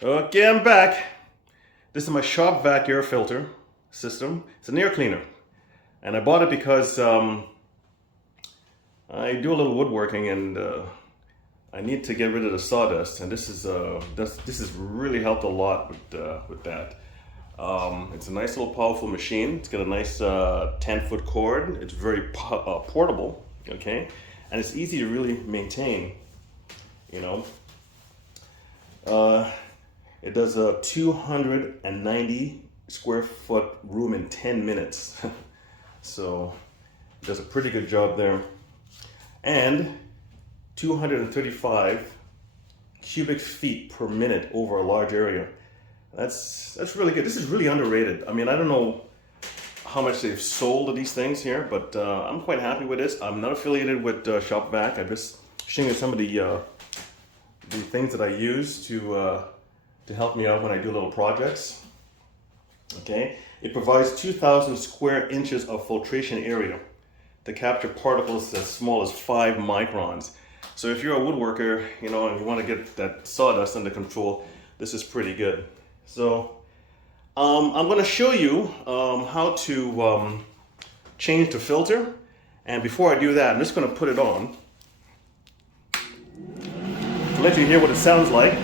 Okay, I'm back. This is my Shop-Vac air filter system. It's an air cleaner. And I bought it because I do a little woodworking and I need to get rid of the sawdust. And this has really helped a lot with that. It's a nice little powerful machine. It's got a nice 10-foot cord. It's very portable, okay? And it's easy to really maintain, you know. It does a 290 square foot room in 10 minutes. So it does a pretty good job there. And 235 cubic feet per minute over a large area. That's really good. This is really underrated. I mean, I don't know how much they've sold of these things here, but I'm quite happy with this. I'm not affiliated with Shop-Vac. I'm just showing you some of the things that I use to help me out when I do little projects. Okay, it provides 2,000 square inches of filtration area to capture particles as small as 5 microns. So if you're a woodworker, you know, and you want to get that sawdust under control, this is pretty good. So I'm going to show you how to change the filter. And before I do that, I'm just going to put it on to let you hear what it sounds like.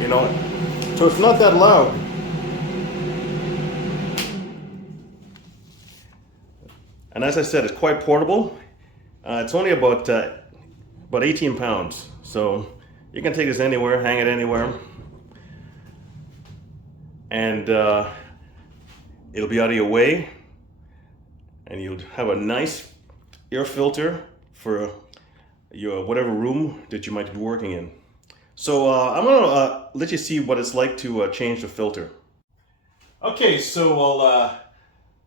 You know, so it's not that loud. And as I said, it's quite portable. It's only about 18 pounds. So you can take this anywhere, hang it anywhere. And it'll be out of your way. And you'll have a nice air filter for your whatever room that you might be working in. So I'm gonna let you see what it's like to change the filter. Okay, so I'll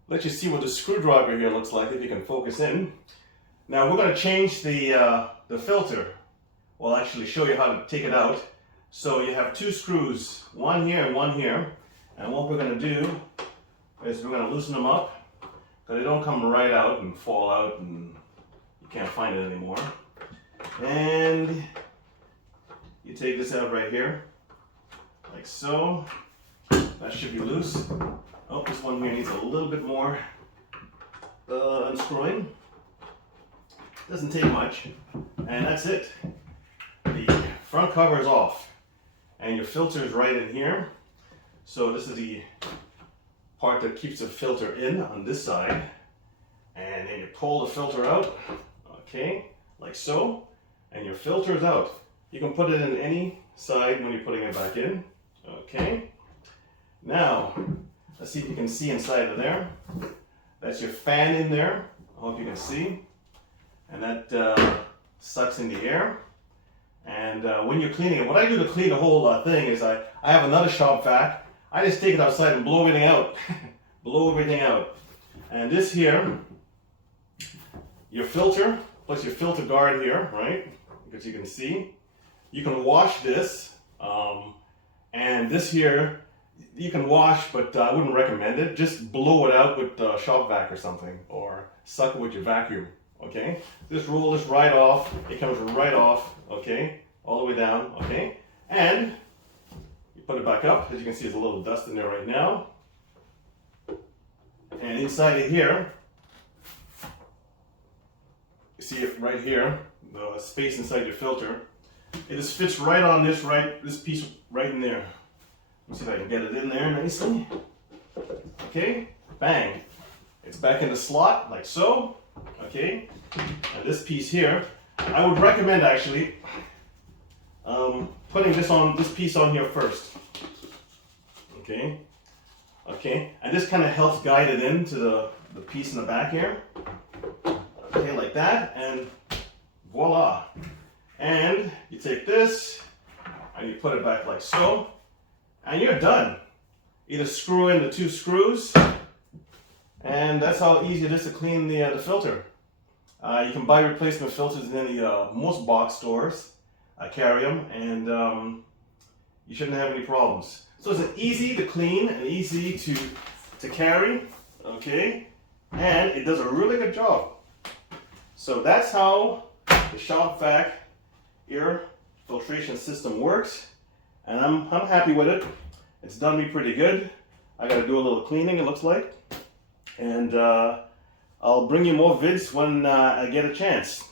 let you see what the screwdriver here looks like if you can focus in. Now we're gonna change the filter. Well, actually show you how to take it out. So you have 2 screws, one here and one here. And what we're gonna do is we're gonna loosen them up so they don't come right out and fall out and you can't find it anymore. And you take this out right here, like so. That should be loose. Oh, this one here needs a little bit more unscrewing. Doesn't take much, and that's it. The front cover is off, and your filter is right in here. So this is the part that keeps the filter in on this side, and then you pull the filter out, okay, like so, and your filter is out. You can put it in any side when you're putting it back in. Okay. Now, let's see if you can see inside of there. That's your fan in there. I hope you can see. And that sucks in the air. And when you're cleaning it, what I do to clean the whole thing is I have another Shop-Vac. I just take it outside and blow everything out. Blow everything out. And this here, your filter, plus your filter guard here, right? Because you can see. You can wash this, and this here, you can wash, but I wouldn't recommend it. Just blow it out with Shop-Vac or something, or suck it with your vacuum, okay? Just roll this right off. It comes right off, okay? All the way down, okay? And you put it back up. As you can see, there's a little dust in there right now. And inside of here, you see it right here, the space inside your filter. It just fits right on this piece right in there. Let me see if I can get it in there nicely. Okay, bang. It's back in the slot, like so. Okay, and this piece here, I would recommend actually putting this piece on here first. Okay, and this kind of helps guide it into the piece in the back here. Okay, like that, and voila. And you take this and you put it back like so, and you're done. Either screw in the 2 screws, and that's how easy it is to clean the filter. You can buy replacement filters in the most box stores. I carry them, and you shouldn't have any problems. So it's easy to clean and easy to carry, okay? And it does a really good job. So that's how the Shop-Vac air filtration system works, and I'm happy with it. It's done me pretty good. I got to do a little cleaning, it looks like, and I'll bring you more vids when I get a chance.